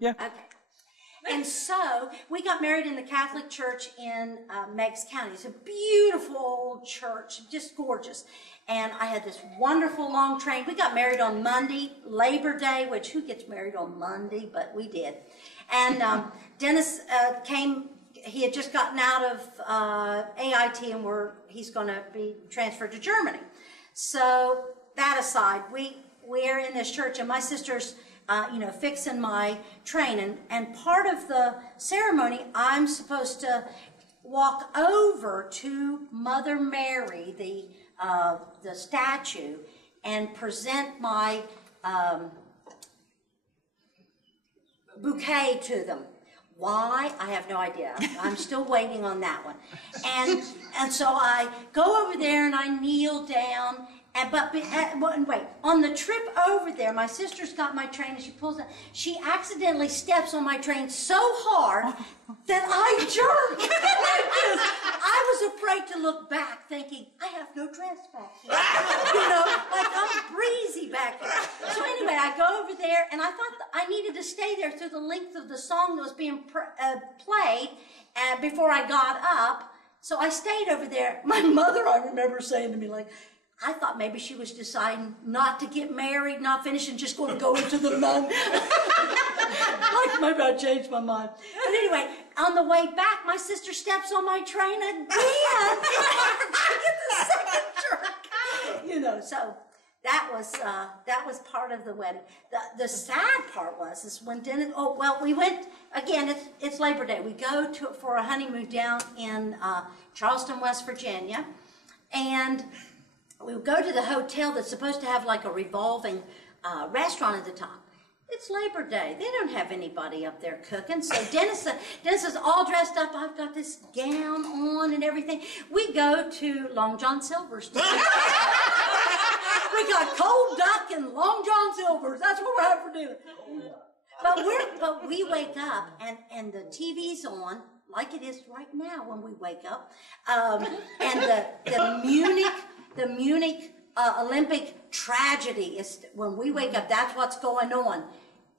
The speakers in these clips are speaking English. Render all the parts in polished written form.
Yeah. Okay. And so we got married in the Catholic Church in Meigs County. It's a beautiful old church, just gorgeous. And I had this wonderful long train. We got married on Monday, Labor Day, which who gets married on Monday? But we did. And Dennis came. He had just gotten out of AIT, and he's going to be transferred to Germany. So that aside, we're in this church, and my sister's fixing my train, and part of the ceremony, I'm supposed to walk over to Mother Mary, the statue, and present my bouquet to them. Why? I have no idea. I'm still waiting on that one. And so I go over there and I kneel down. But wait, on the trip over there, my sister's got my train and she pulls it. She accidentally steps on my train so hard that I jerk. I was afraid to look back, thinking, I have no dress back here. Like I'm breezy back here. So anyway, I go over there and I thought I needed to stay there through the length of the song that was being played before I got up. So I stayed over there. My mother, I remember saying to me, like, I thought maybe she was deciding not to get married, not finish, and just going to go into the nun. Like, maybe I changed my mind. But anyway, on the way back, my sister steps on my train again. I get the second jerk. So that was part of the wedding. The sad part is when Dennis. Oh well, we went again. It's Labor Day. We go for a honeymoon down in Charleston, West Virginia, and we go to the hotel that's supposed to have like a revolving restaurant at the top. It's Labor Day. They don't have anybody up there cooking. So Dennis is all dressed up. I've got this gown on and everything. We go to Long John Silver's. We got cold duck and Long John Silver's. That's what we're having for dinner. But we wake up and the TV's on, like it is right now when we wake up. And the Munich Olympic tragedy is when we wake up. That's what's going on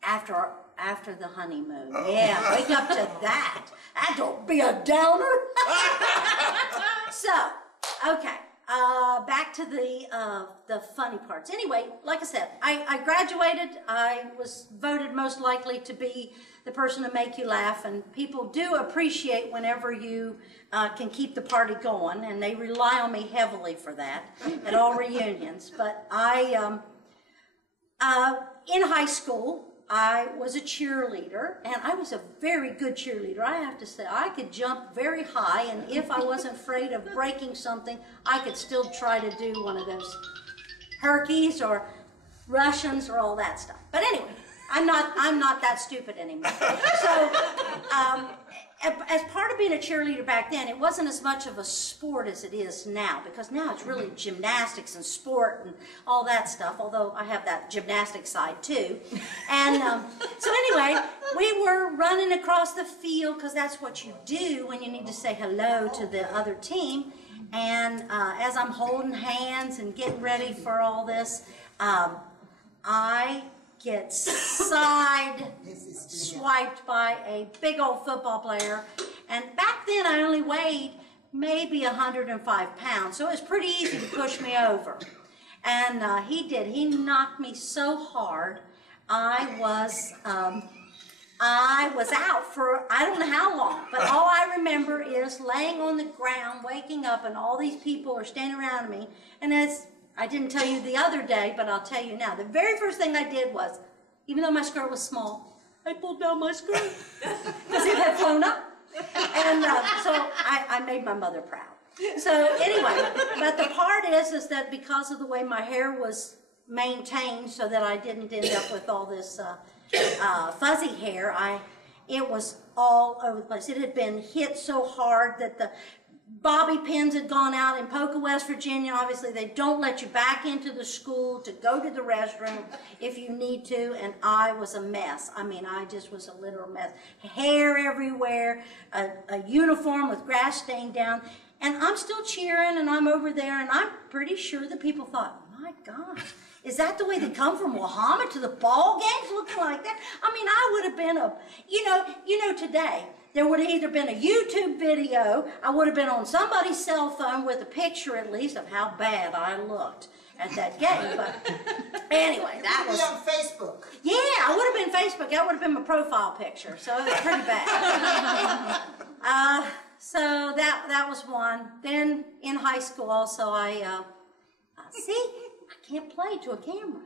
after the honeymoon. Oh. Yeah, wake up to that. That don't be a downer. So, okay. Back to the funny parts. Anyway, like I said, I graduated. I was voted most likely to be the person to make you laugh, and people do appreciate whenever you can keep the party going, and they rely on me heavily for that at all reunions. But in high school, I was a cheerleader, and I was a very good cheerleader. I have to say, I could jump very high, and if I wasn't afraid of breaking something, I could still try to do one of those herkies or Russians or all that stuff. But anyway, I'm not that stupid anymore. So, as part of being a cheerleader back then, it wasn't as much of a sport as it is now, because now it's really gymnastics and sport and all that stuff, although I have that gymnastics side too. And so anyway, we were running across the field, because that's what you do when you need to say hello to the other team. And as I'm holding hands and getting ready for all this, I get swiped by a big old football player. And back then I only weighed maybe 105 pounds, so it was pretty easy to push me over. And he did. He knocked me so hard, I was out for I don't know how long, but all I remember is laying on the ground, waking up, and all these people are standing around me. And as I didn't tell you the other day, but I'll tell you now. The very first thing I did was, even though my skirt was small, I pulled down my skirt because it had flown up. And so I made my mother proud. So anyway, but the part is that because of the way my hair was maintained so that I didn't end up with all this fuzzy hair, it was all over the place. It had been hit so hard that the bobby pins had gone out in Poca, West Virginia. Obviously, they don't let you back into the school to go to the restroom if you need to, and I was a mess. I mean, I just was a literal mess. Hair everywhere, a uniform with grass stained down, and I'm still cheering, and I'm over there, and I'm pretty sure the people thought, my gosh, is that the way they come from Muhammad to the ball games looking like that? I mean, I have been today, there would have either been a YouTube video, I would have been on somebody's cell phone with a picture at least of how bad I looked at that game. But anyway, that was on Facebook. Yeah, I would have been Facebook. That would have been my profile picture. So it was pretty bad. So that was one. Then in high school also I can't play to a camera.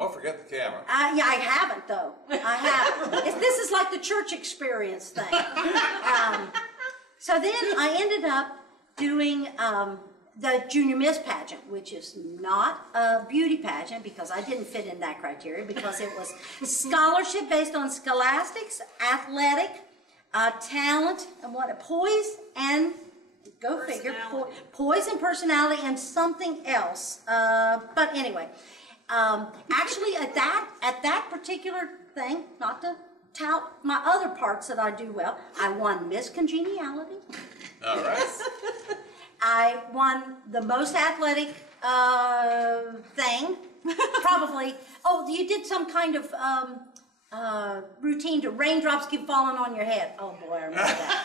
Oh, forget the camera. Yeah, I haven't though. I haven't. This is like the church experience thing. So then I ended up doing the Junior Miss pageant, which is not a beauty pageant because I didn't fit in that criteria, because it was scholarship based on scholastics, athletic, talent, and poise, and go figure, poise and personality, and something else. But anyway, actually at that particular thing, not to tout my other parts that I do well, I won Miss Congeniality. All right. I won the most athletic thing, probably. Oh, you did some kind of routine to raindrops keep falling on your head. Oh boy, I remember that.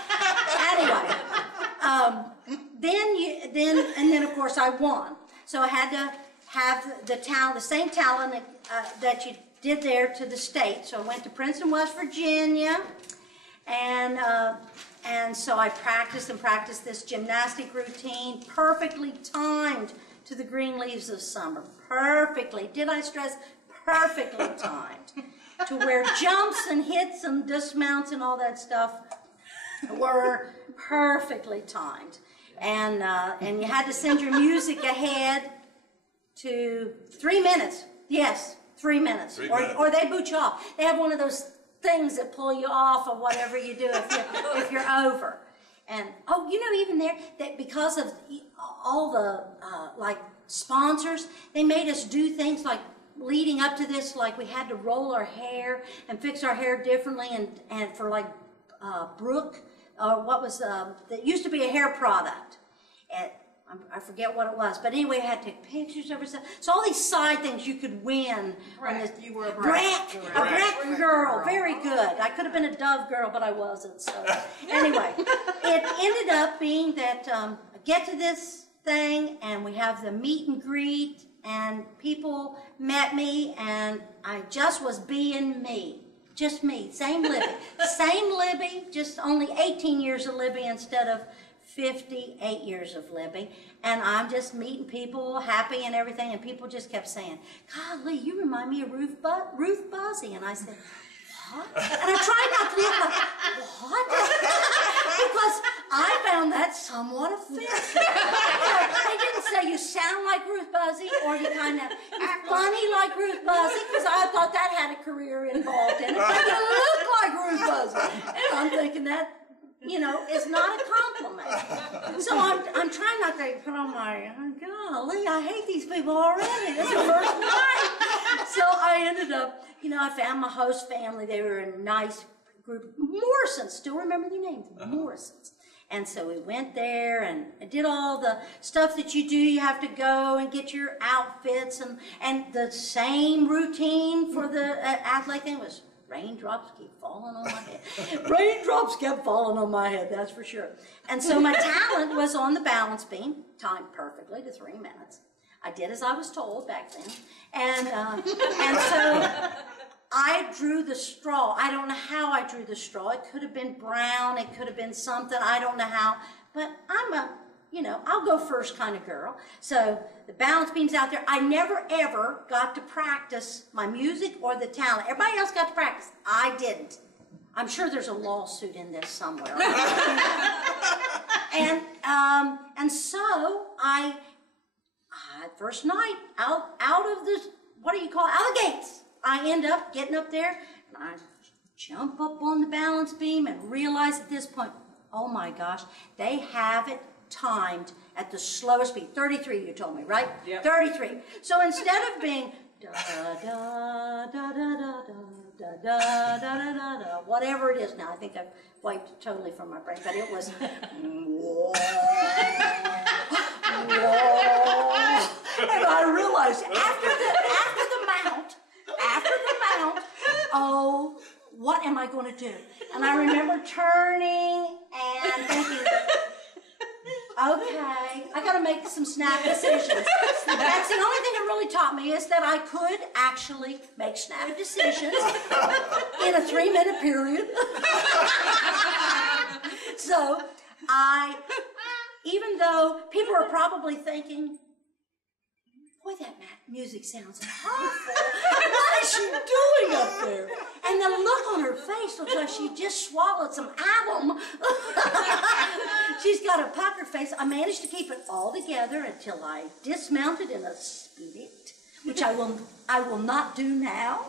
Anyway, then of course I won. So I had to have the same talent that you did there to the state. So I went to Princeton, West Virginia, and so I practiced this gymnastic routine, perfectly timed to the green leaves of summer. Perfectly. Did I stress? Perfectly timed. To where jumps and hits and dismounts and all that stuff were perfectly timed. And you had to send your music ahead to 3 minutes. Yes, 3 minutes. 3 minutes. Or they boot you off. They have one of those things that pull you off of whatever you do if you're over. And even there, that because of all the like sponsors, they made us do things like leading up to this, like we had to roll our hair and fix our hair differently, and for like Brooke, what was that used to be a hair product, and I forget what it was, but anyway, I had to take pictures of herself. So all these side things you could win. You were a Breck girl, very good. I could have been a Dove girl, but I wasn't. So anyway, it ended up being that I get to this thing, and we have the meet and greet, and people met me, and I just was being me. Just me. Same Libby. Same Libby, just only 18 years of Libby instead of 58 years of Libby, and I'm just meeting people, happy and everything, and people just kept saying, "Golly, you remind me of Ruth Buzzy," and I said, "What?" And I tried not to look like, "What?" because I found that somewhat offensive. They didn't say you sound like Ruth Buzzy or you kind of funny like Ruth Buzzy, because I thought that had a career involved in it, but you look like Ruth Buzzy, and I'm thinking that, it's not a compliment. So I'm trying not to put on my, golly, I hate these people already. This is the first night. So I ended up, I found my host family. They were a nice group. Morrisons, still remember their names, Morrisons. And so we went there and did all the stuff that you do. You have to go and get your outfits, and the same routine for the athletic thing was raindrops keep falling on my head. Raindrops kept falling on my head, that's for sure. And so my talent was on the balance beam, timed perfectly to 3 minutes. I did as I was told back then. And so I drew the straw. I don't know how I drew the straw. It could have been brown. It could have been something. I don't know how. But I'm a, I'll go first kind of girl. So the balance beam's out there. I never, ever got to practice my music or the talent. Everybody else got to practice. I didn't. I'm sure there's a lawsuit in this somewhere. And so I first night, out of the, out of the gates, I end up getting up there, and I jump up on the balance beam and realize at this point, oh my gosh, they have it timed at the slowest speed. 33, you told me, right? Yep. 33. So instead of being da da da da da da da da da da da, whatever it is now, I think I've wiped it totally from my brain, but it was whoa, whoa. And I realized after the mount, oh, what am I going to do? And I remember turning and thinking, okay, I got to make some snap decisions. That's the only thing it really taught me, is that I could actually make snap decisions in a 3-minute period. So even though people are probably thinking, boy, that music sounds awful. What is she doing up there? And the look on her face looks like she just swallowed some alum. She's got a pucker face. I managed to keep it all together until I dismounted in a spirit, which I will not do now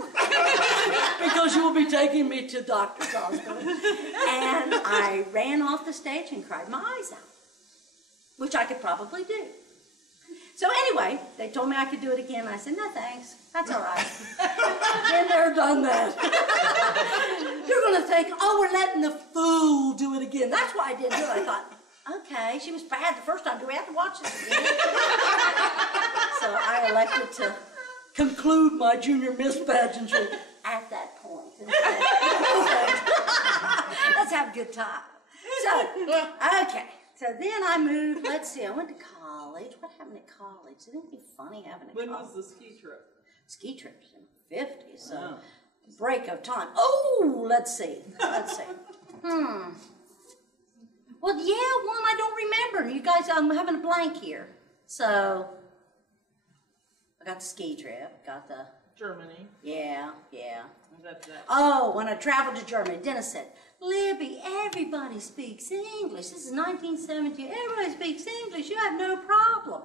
because you will be taking me to doctor's hospital. And I ran off the stage and cried my eyes out, which I could probably do. So anyway, they told me I could do it again. I said, no thanks, that's all right. Been there, done that. You're going to think, oh, we're letting the fool do it again. That's why I didn't do it. I thought, okay, she was bad the first time. Do we have to watch this again? So I elected to conclude my junior Miss pageantry at that point. Let's have a good time. So, okay. So then I moved, let's see, I went to college. What happened at college? Didn't it be funny having a college? When was the ski trip? Ski trips in the 50s, so break of time. Oh, let's see. Well, yeah, one I don't remember. You guys, I'm having a blank here. So, I got the ski trip, got the... Germany. Yeah. That. Oh, when I traveled to Germany, Dennis said, Libby, everybody speaks English. This is 1970. Everybody speaks English. You have no problem.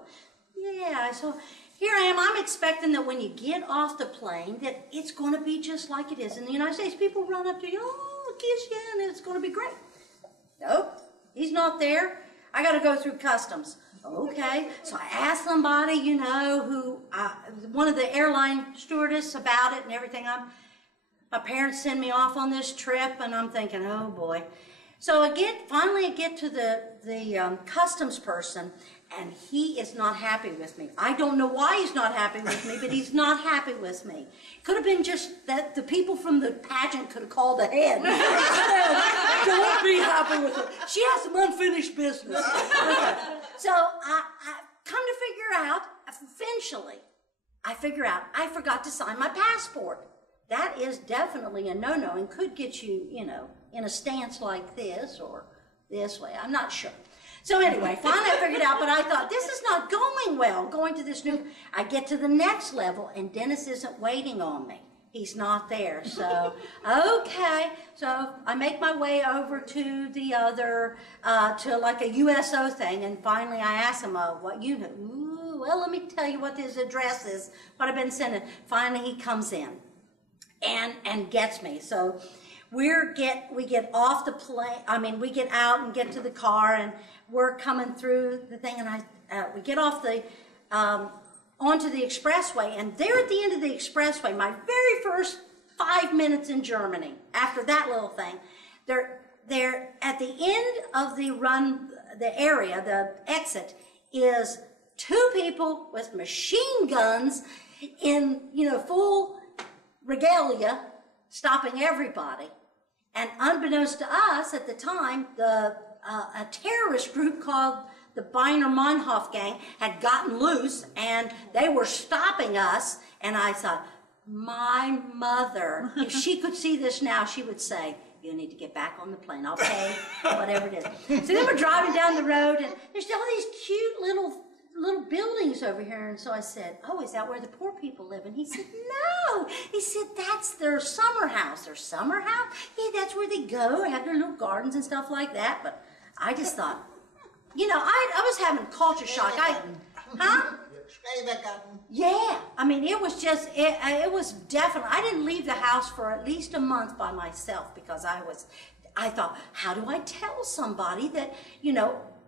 Yeah, so here I am. I'm expecting that when you get off the plane that it's going to be just like it is in the United States. People run up to you, oh, kiss you, and it's going to be great. Nope, he's not there. I got to go through customs. Okay, so I asked somebody, you know, one of the airline stewardess about it and everything. My parents send me off on this trip, and I'm thinking, oh boy. So finally I get to the customs person, and he is not happy with me. I don't know why he's not happy with me, but he's not happy with me. Could have been just that the people from the pageant could have called ahead. Don't be happy with her. She has some unfinished business. Okay. So I come to figure out, eventually, I forgot to sign my passport. That is definitely a no-no and could get you, you know, in a stance like this or this way. I'm not sure. So anyway, finally I figured out, but I thought, this is not going well, going to this new... I get to the next level, and Dennis isn't waiting on me. He's not there. So, okay. So I make my way over to the other, to like a USO thing, and finally I ask him, what unit? Ooh, well, let me tell you what his address is, what I've been sending. Finally he comes in. And gets me. So we get off the plane. I mean, we get out and get to the car, and we're coming through the thing, and we get off the onto the expressway, and there at the end of the expressway, my very first 5 minutes in Germany. After that little thing, they're at the end of the area, the exit is 2 people with machine guns in full regalia, stopping everybody. And unbeknownst to us at the time, a terrorist group called the Beiner Meinhof gang had gotten loose, and they were stopping us. And I thought, my mother, if she could see this now, she would say, you need to get back on the plane. I'll pay whatever it is. So then we're driving down the road, and there's all these cute little buildings over here. And so I said, oh, is that where the poor people live? And he said, no. He said, that's their summer house. Their summer house? Yeah, that's where they go, have their little gardens and stuff like that. But I just thought, I was having culture shock. Yeah. I mean, it was just, it was definitely, I didn't leave the house for at least a month by myself because I thought, how do I tell somebody that,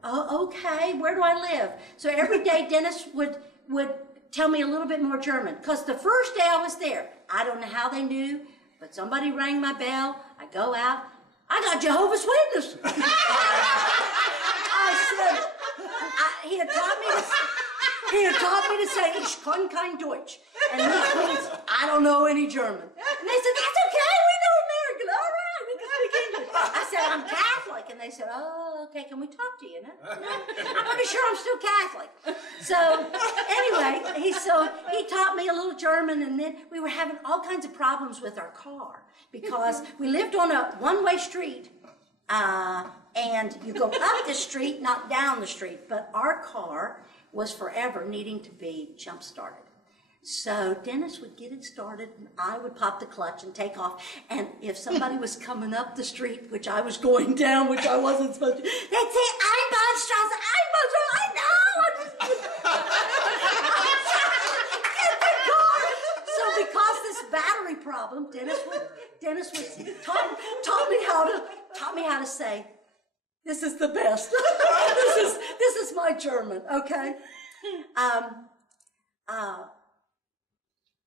oh, okay, where do I live? So every day Dennis would tell me a little bit more German, because the first day I was there, I don't know how they knew, but somebody rang my bell. I go out. I got Jehovah's Witness. I said, he had taught me to say, ich kann kein Deutsch. And this means, I don't know any German. And they said, that's okay. they said, oh, okay, can we talk to you? No, no, I want to be sure I'm still Catholic. So anyway, he taught me a little German, and then we were having all kinds of problems with our car because we lived on a one-way street, and you go up the street, not down the street, but our car was forever needing to be jump-started. So Dennis would get it started, and I would pop the clutch and take off. And if somebody was coming up the street, which I was going down, which I wasn't supposed to, they'd say, Einbahnstraße, Einbahnstraße, I know! Get the car! So because this battery problem, Dennis taught me how to say, this is the best. this is my German, okay?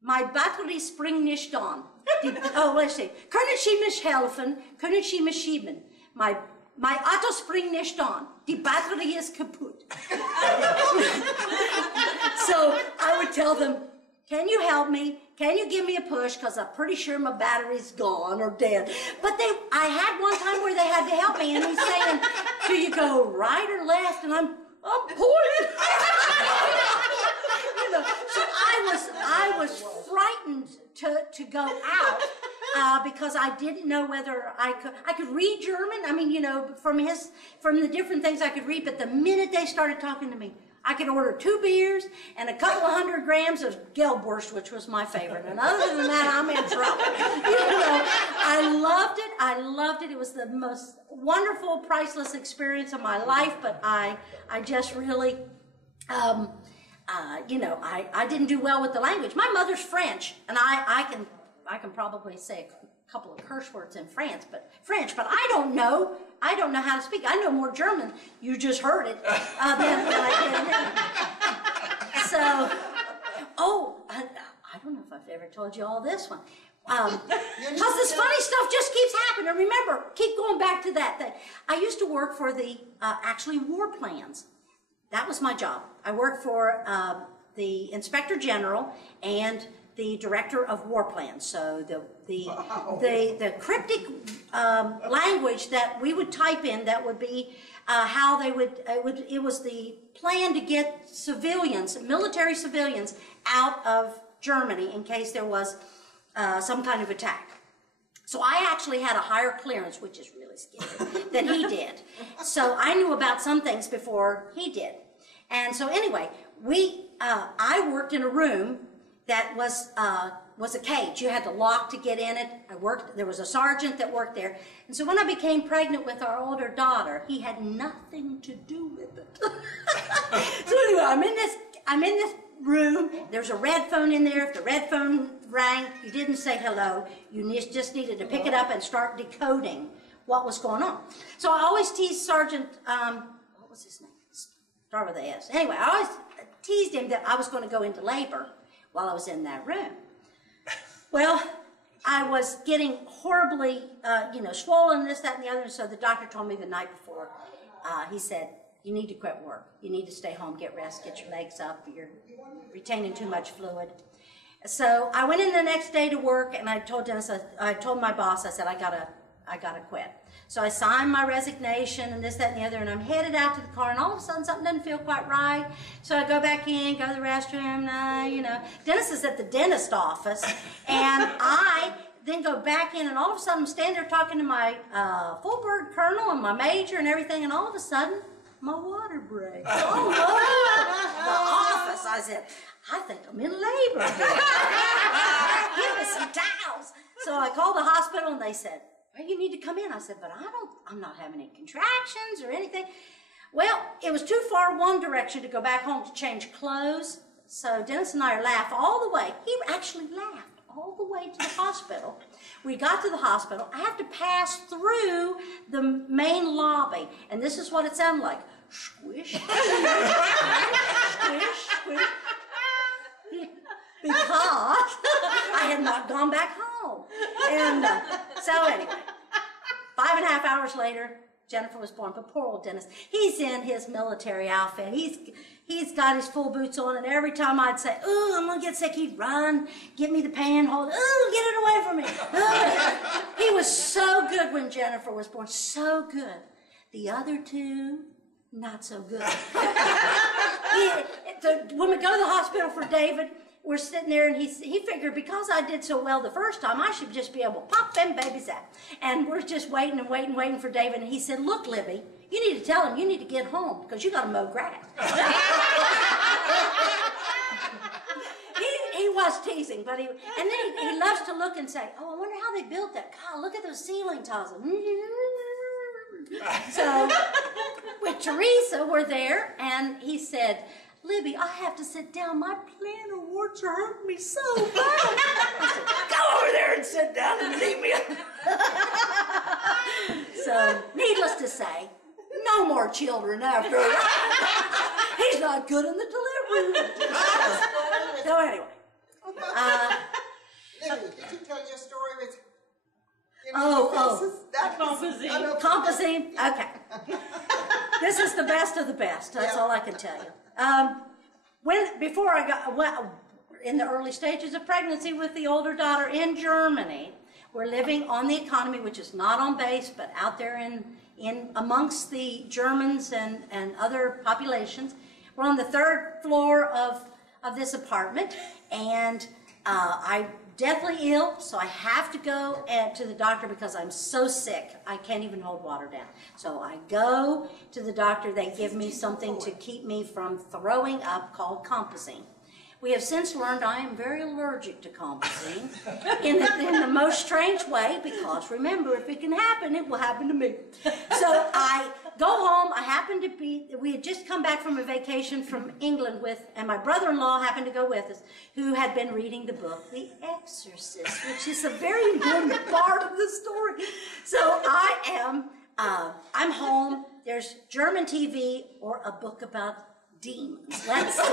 My Batterie springt nicht an. Let's see. Können Sie mich helfen? Können Sie mich schieben? My Auto springt nicht an. Die Batterie ist kaputt. So I would tell them, can you help me? Can you give me a push? Because I'm pretty sure my battery's gone or dead. But I had one time where they had to help me, and he's saying, do you go right or left? And I'm pointing. So I was frightened to go out because I didn't know whether I could read German. I mean, from the different things I could read. But the minute they started talking to me, I could order 2 beers and a couple of 100 grams of Gelbwurst, which was my favorite. And other than that, I'm in trouble. I loved it. I loved it. It was the most wonderful, priceless experience of my life. But I just really. I didn't do well with the language. My mother's French, and I can probably say a couple of curse words in French, but I don't know how to speak. I know more German. You just heard it than I did. So, I don't know if I've ever told you all this one. Because this funny stuff just keeps happening. Remember, keep going back to that thing. I used to work for the actually war plans. That was my job. I worked for the Inspector General and the Director of War Plans. So the cryptic language that we would type in, that would be how they would. It was the plan to get civilians, military civilians, out of Germany in case there was some kind of attack. So I actually had a higher clearance, which is really scary, than he did. So I knew about some things before he did. And so anyway, I worked in a room that was a cage. You had to lock to get in it. There was a sergeant that worked there. And so when I became pregnant with our older daughter, he had nothing to do with it. So anyway, I'm in this room. There's a red phone in there. If the red phone rang, you didn't say hello. You just needed to pick it up and start decoding what was going on. So I always teased Sergeant, what was his name? Start with an S. Anyway, I always teased him that I was going to go into labor while I was in that room. Well, I was getting horribly, swollen, this, that, and the other. And so the doctor told me the night before, he said, you need to quit work. You need to stay home, get rest, get your legs up. You're retaining too much fluid. So I went in the next day to work, and I told Dennis, I told my boss, I said, I gotta quit. So I signed my resignation and this, that, and the other, and I'm headed out to the car, and all of a sudden something doesn't feel quite right. So I go back in, go to the restroom, Dennis is at the dentist office, and I then go back in, and all of a sudden I'm standing there talking to my full bird colonel and my major and everything, and all of a sudden my water breaks. Oh, the office. I said, I think I'm in labor here. Give me some towels. So I called the hospital, and they said, well, you need to come in. I said, but I'm not having any contractions or anything. Well, it was too far one direction to go back home to change clothes. So Dennis and I laughed all the way. He actually laughed all the way to the hospital. We got to the hospital. I have to pass through the main lobby, and this is what it sounded like. Squish, squish, squish. Because I had not gone back home. And so anyway, 5.5 hours later, Jennifer was born. But poor old Dennis, he's in his military outfit. He's got his full boots on, and every time I'd say, "Ooh, I'm gonna get sick," he'd run, get me the pan, hold, "Ooh, get it away from me." He was so good when Jennifer was born, so good The other two, not so good. When we go to the hospital for David, we're sitting there, and he figured because I did so well the first time, I should just be able to pop them babies out. And we're just waiting and waiting, waiting for David, and he said, look, Libby, you need to tell him you need to get home because you got to mow grass. He was teasing, but and then he loves to look and say, oh, I wonder how they built that. God, look at those ceiling tiles. So with Teresa, we're there, and he said, Libby, I have to sit down. My plantar warts are hurting me so bad. I said, go over there and sit down and leave me. So, needless to say, no more children after that. He's not good in the delivery room. So anyway. Libby, did you tell your story with Compassing. Okay. This is the best of the best. That's all I can tell you. Before I got in the early stages of pregnancy with the older daughter in Germany, we're living on the economy, which is not on base, but out there in amongst the Germans and other populations. We're on the 3rd floor of this apartment, and I'm deathly ill, so I have to go to the doctor because I'm so sick. I can't even hold water down. So I go to the doctor. They give me something to keep me from throwing up called Compassine. We have since learned I am very allergic to Compassine in the most strange way, because remember, if it can happen, it will happen to me. So I go home. We had just come back from a vacation from England and my brother-in-law happened to go with us, who had been reading the book, The Exorcist, which is a very important part of the story. So I'm home. There's German TV or a book about demons. Let's see.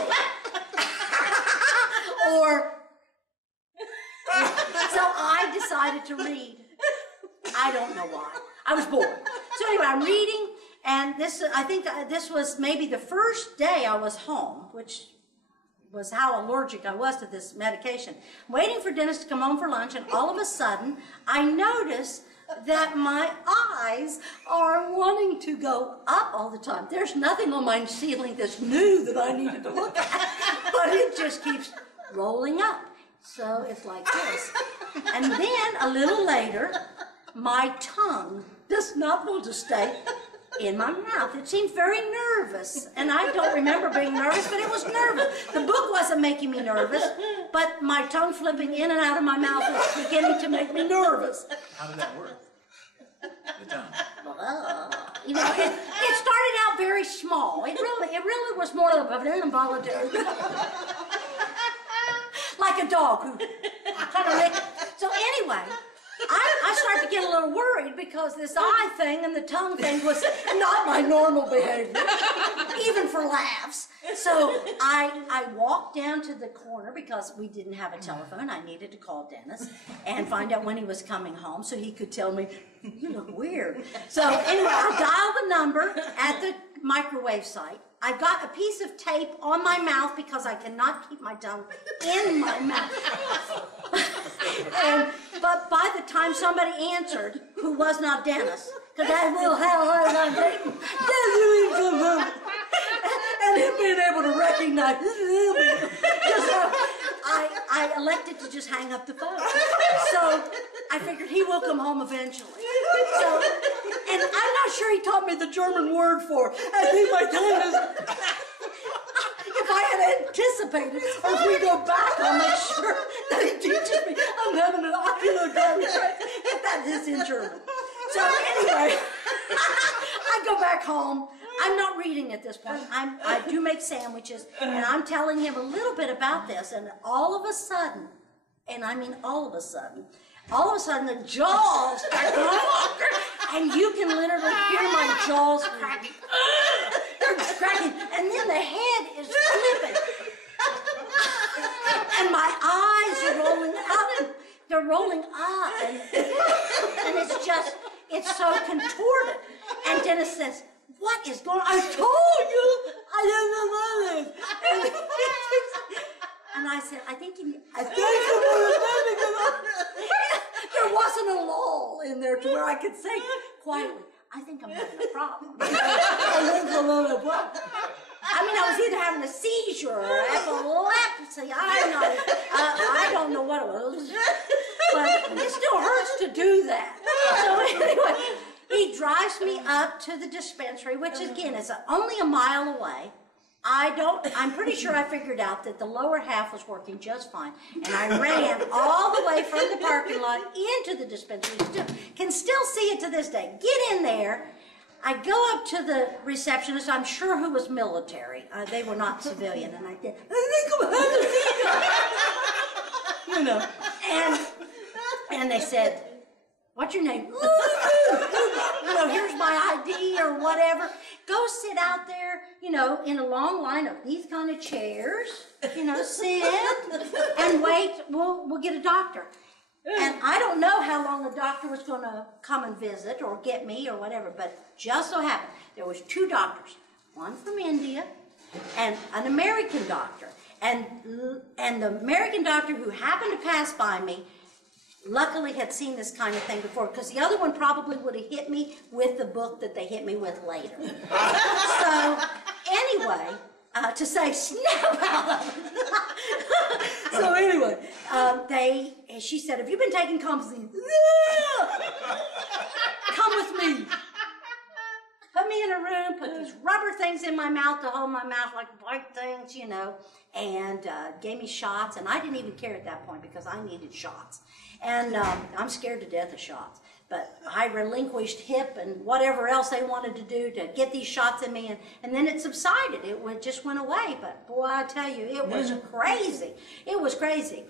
So I decided to read. I don't know why. I was bored. So anyway, I'm reading, and I think this was maybe the first day I was home, which was how allergic I was to this medication. I'm waiting for Dennis to come home for lunch, and all of a sudden, I notice that my eyes are wanting to go up all the time. There's nothing on my ceiling that's new that I needed to look at, but it just keeps rolling up. So it's like this. And then a little later, my tongue does not want to stay in my mouth. It seemed very nervous. And I don't remember being nervous, but it was nervous. The book wasn't making me nervous, but my tongue flipping in and out of my mouth was beginning to make me nervous. How did that work? The tongue. You know, it started out very small. It really was more of an involuntary. Like a dog who kind of licked. So anyway, I started to get a little worried because this eye thing and the tongue thing was not my normal behavior, even for laughs. So I walked down to the corner because we didn't have a telephone. I needed to call Dennis and find out when he was coming home so he could tell me, you look weird. So anyway, I dialed the number at the microwave site. I got a piece of tape on my mouth because I cannot keep my tongue in my mouth. But by the time somebody answered, who was not Dennis, because I will have a hard time taking, and him being able to recognize, I elected to just hang up the phone. So I figured he will come home eventually. So, and I'm not sure he taught me the German word for, I think my tongue is, if I had anticipated, or if we go back, I'll make sure that he teaches me. I'm having an ocular contract, if that is in German. So anyway, I go back home. I'm not reading at this point. I do make sandwiches, and I'm telling him a little bit about this, and all of a sudden, and I mean all of a sudden, the jaws are going, and you can literally hear my jaws cracking. They're cracking, and then the head is flipping. And my eyes are rolling out, and they're rolling up, and it's so contorted. And Dennis says, what is going on? I told you, I didn't know this. And I said, I think you there wasn't a lull in there to where I could say quietly, I think I'm having a problem. I mean, I was either having a seizure or epilepsy. I don't know what it was. But it still hurts to do that. So anyway, he drives me up to the dispensary, which again is only a mile away. I'm pretty sure I figured out that the lower half was working just fine. And I ran all the way from the parking lot into the dispensary. Can still see it to this day. Get in there. I go up to the receptionist, I'm sure who was military. They were not civilian. And I did, you know. And they said, what's your name? You know, here's my ID or whatever. Go sit out there, you know, in a long line of these kind of chairs. You know, sit and wait. We'll get a doctor. And I don't know how long the doctor was going to come and visit or get me or whatever, but just so happened there was 2 doctors, one from India and an American doctor. And the American doctor who happened to pass by me luckily had seen this kind of thing before, because the other one probably would have hit me with the book that they hit me with later. So anyway, to say snap out of it. So anyway, she said, have you been taking Comazine? Come with me. Put me in a room, put these rubber things in my mouth to hold my mouth like white things, you know, and gave me shots. And I didn't even care at that point because I needed shots. And I'm scared to death of shots. But I relinquished hip and whatever else they wanted to do to get these shots in me. And then it subsided. It just went away. But boy, I tell you, it was crazy. It was crazy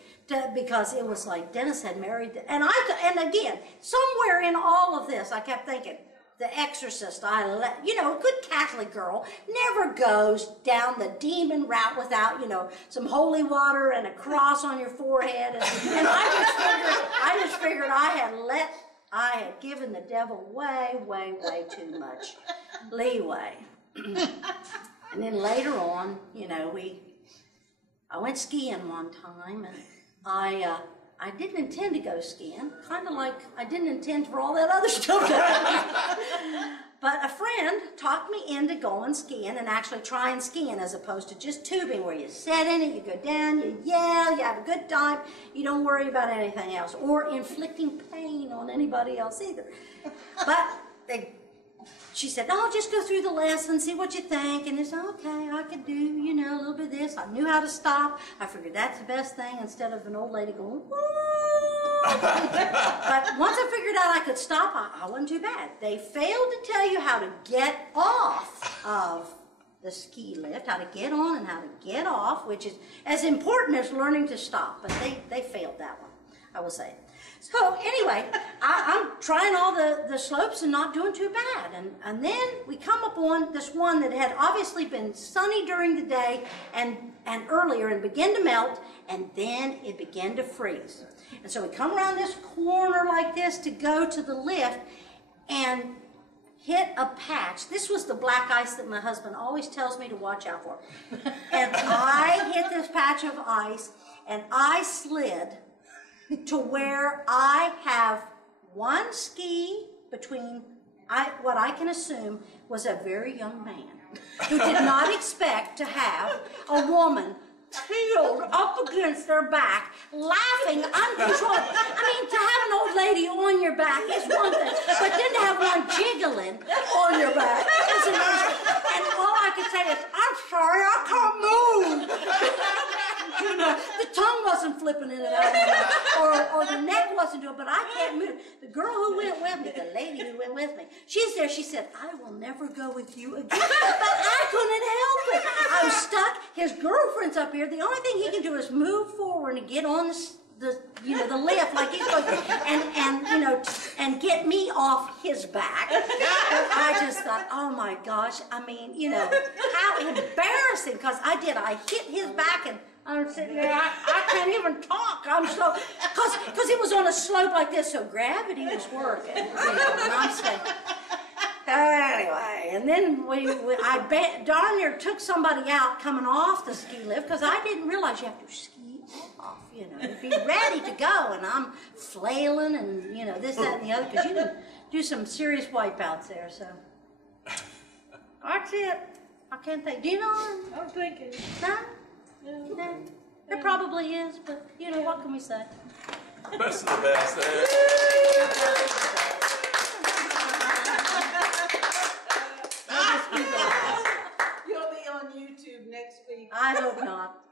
because it was like Dennis had married. And again, somewhere in all of this, I kept thinking, The Exorcist, you know, a good Catholic girl never goes down the demon route without, you know, some holy water and a cross on your forehead. And I just figured I had given the devil way, way, way too much leeway. And then later on, you know, I went skiing one time, and I didn't intend to go skiing, kind of like I didn't intend for all that other stuff to happen. But a friend talked me into going skiing and actually trying skiing as opposed to just tubing, where you sit in it, you go down, you yell, you have a good time, you don't worry about anything else, or inflicting pain on anybody else either. But she said, no, just go through the lesson, see what you think. And it's okay, I could do, you know, a little bit of this. I knew how to stop. I figured that's the best thing instead of an old lady going, woo. But once I figured out I could stop, I wasn't too bad. They failed to tell you how to get off of the ski lift, how to get on and how to get off, which is as important as learning to stop. But they failed that one, I will say. So anyway, I'm trying all the slopes and not doing too bad. And then we come upon this one that had obviously been sunny during the day and earlier and began to melt, and then it began to freeze. And so we come around this corner like this to go to the lift and hit a patch. This was the black ice that my husband always tells me to watch out for. And I hit this patch of ice, and I slid to where I have one ski between what I can assume was a very young man who did not expect to have a woman peeled up against their back, laughing uncontrollably. I mean, to have an old lady on your back is one thing, but then to have one jiggling on your back is another. And all I could say is, I'm sorry, I can't move. You know, the tongue wasn't flipping in and out, or the neck wasn't doing, but I can't move. The girl who went with me, the lady who went with me, she's there, she said, I will never go with you again. But I couldn't help it. I'm stuck. His girlfriend's up here. The only thing he can do is move forward and get on the lift like he's supposed to, and get me off his back. I just thought, oh my gosh, I mean, you know, how embarrassing, because I hit his back, and I'm sitting there, I can't even talk. I'm so, because it was on a slope like this, so gravity was working. You know, and I'm saying, anyway, and then I darn near took somebody out coming off the ski lift, because I didn't realize you have to ski off, you'd be ready to go, and I'm flailing and, this, that, and the other, because you didn't do some serious wipeouts there, so. That's it. I can't think. Do you know him? I'm thinking. No? No. There probably is, but, what can we say? Best of the best. You'll be on YouTube next week. I hope not.